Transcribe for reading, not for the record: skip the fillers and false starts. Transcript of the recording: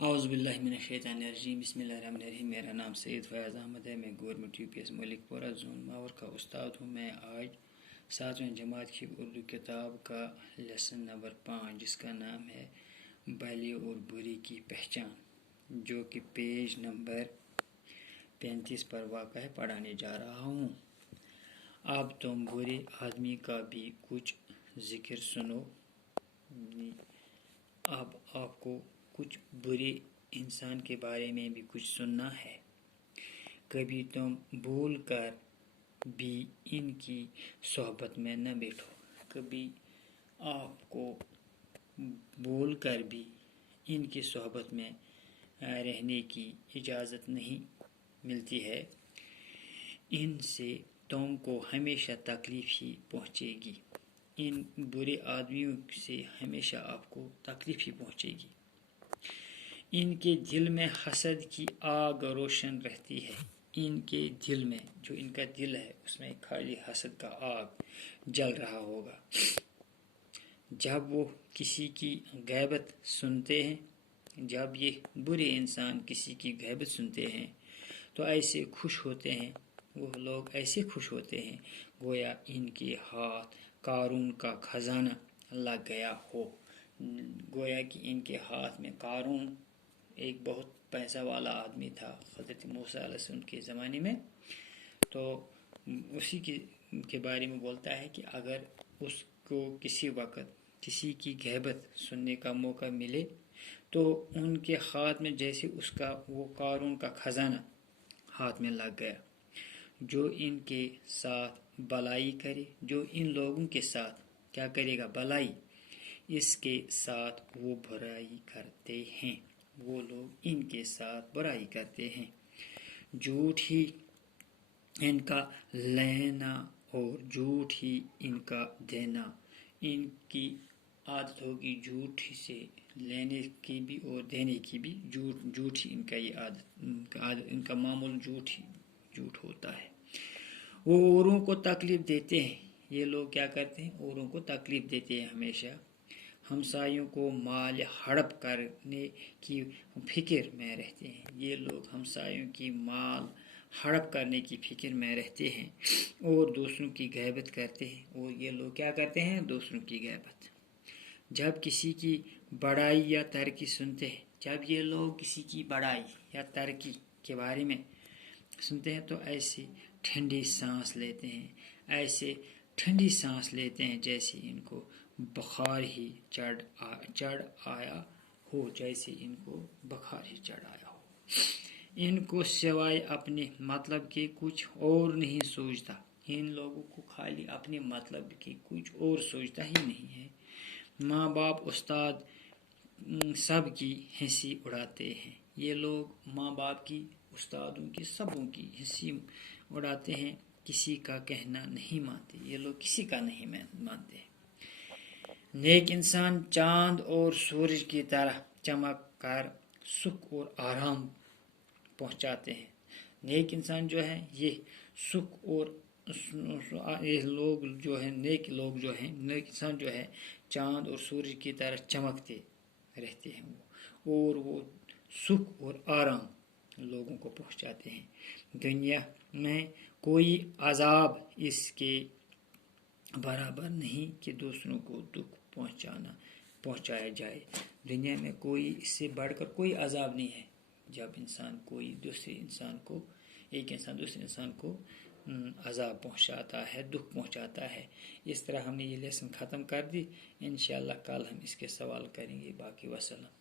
اعوذ باللہ من الشیطان الرجیم بسم اللہ الرحمن الرحیم۔ میرا نام سید فیاض احمد ہے۔ میں گورنمنٹ UPS ملک پورہ زون ماور کا استاد ہوں۔ میں آج 7ویں جماعت کی اردو کتاب کا لیسن نمبر 5 جس کا نام ہے بھلے اور برے کی پہچان، جو کہ پیج نمبر 35 پر واقع ہے، پڑھانے جا رہا ہوں۔ اب تم برے آدمی کا بھی کچھ ذکر سنو۔ اب آپ کو کچھ برے انسان کے بارے میں بھی کچھ سننا ہے۔ کبھی تم بھول کر بھی ان کی صحبت میں نہ بیٹھو۔ کبھی آپ کو بھول کر بھی ان کی صحبت میں رہنے کی اجازت نہیں ملتی ہے۔ ان سے تم کو ہمیشہ تکلیف ہی پہنچے گی۔ ان برے آدمیوں سے ہمیشہ آپ کو تکلیف ہی پہنچے گی۔ ان کے دل میں حسد کی آگ روشن رہتی ہے۔ ان کے دل میں، جو ان کا دل ہے، اس میں خالی حسد کا آگ جل رہا ہوگا۔ جب وہ کسی کی غیبت سنتے ہیں، جب یہ برے انسان کسی کی غیبت سنتے ہیں تو ایسے خوش ہوتے ہیں، وہ لوگ ایسے خوش ہوتے ہیں گویا ان کے ہاتھ قارون کا خزانہ لگ گیا ہو۔ گویا کہ ان کے ہاتھ میں قارون ایک بہت پیسہ والا آدمی تھا حضرت موسیٰ علیہ السلام کے زمانے میں، تو اسی کے بارے میں بولتا ہے کہ اگر اس کو کسی وقت کسی کی غیبت سننے کا موقع ملے تو ان کے ہاتھ میں جیسے اس کا وہ قارون کا خزانہ ہاتھ میں لگ گیا۔ جو ان کے ساتھ بلائی کرے، جو ان لوگوں کے ساتھ کیا کرے گا؟ بلائی، اس کے ساتھ وہ برائی کرتے ہیں۔ وہ لوگ ان کے ساتھ برائی کرتے ہیں۔ جھوٹ ہی ان کا لینا اور جھوٹ ہی ان کا دینا۔ ان کی عادت ہوگی جھوٹ ہی سے لینے کی بھی اور دینے کی بھی۔ جھوٹ ہی ان کا یہ عادت، ان کا معمول جھوٹ ہوتا ہے۔ وہ اوروں کو تکلیف دیتے ہیں۔ یہ لوگ کیا کرتے ہیں؟ اوروں کو تکلیف دیتے ہیں ہمیشہ۔ ہمسایوں کو مال ہڑپ کرنے کی فکر میں رہتے ہیں۔ یہ لوگ ہمسایوں کی مال ہڑپ کرنے کی فکر میں رہتے ہیں اور دوسروں کی غیبت کرتے ہیں۔ اور یہ لوگ کیا کرتے ہیں؟ دوسروں کی غیبت۔ جب کسی کی بڑائی یا ترقی سنتے ہیں، جب یہ لوگ کسی کی بڑائی یا ترقی کے بارے میں سنتے ہیں تو ایسی ٹھنڈی سانس لیتے ہیں، ایسے ٹھنڈی سانس لیتے ہیں جیسے ان کو بخار ہی چڑھ آیا ہو، جیسے ان کو بخار ہی چڑھ آیا ہو۔ ان کو سوائے اپنے مطلب کے کچھ اور نہیں سوچتا۔ ان لوگوں کو خالی اپنے مطلب کے کچھ اور سوچتا ہی نہیں ہے۔ ماں باپ، استاد سب کی ہنسی اڑاتے ہیں۔ یہ لوگ ماں باپ کی، استادوں کی، سبوں کی ہنسی اڑاتے ہیں، کسی کا کہنا نہیں مانتے۔ یہ لوگ کسی کا نہیں مانتے۔ نیک انسان چاند اور سورج کی طرح چمک کر سکھ اور آرام پہنچاتے ہیں۔ نیک انسان جو ہے یہ سکھ اور یہ لوگ جو ہیں، نیک لوگ جو ہیں، نیک انسان جو ہے چاند اور سورج کی طرح چمکتے رہتے ہیں اور وہ سکھ اور آرام لوگوں کو پہنچاتے ہیں۔ دنیا میں کوئی عذاب اس کے برابر نہیں کہ دوسروں کو دکھ پہنچایا جائے۔ دنیا میں کوئی اس سے بڑھ کر کوئی عذاب نہیں ہے جب انسان کوئی دوسرے انسان کو، ایک انسان دوسرے انسان کو عذاب پہنچاتا ہے، دکھ پہنچاتا ہے۔ اس طرح ہم نے یہ لیسن ختم کر دی۔ انشاءاللہ کل ہم اس کے سوال کریں گے۔ باقی وسلام۔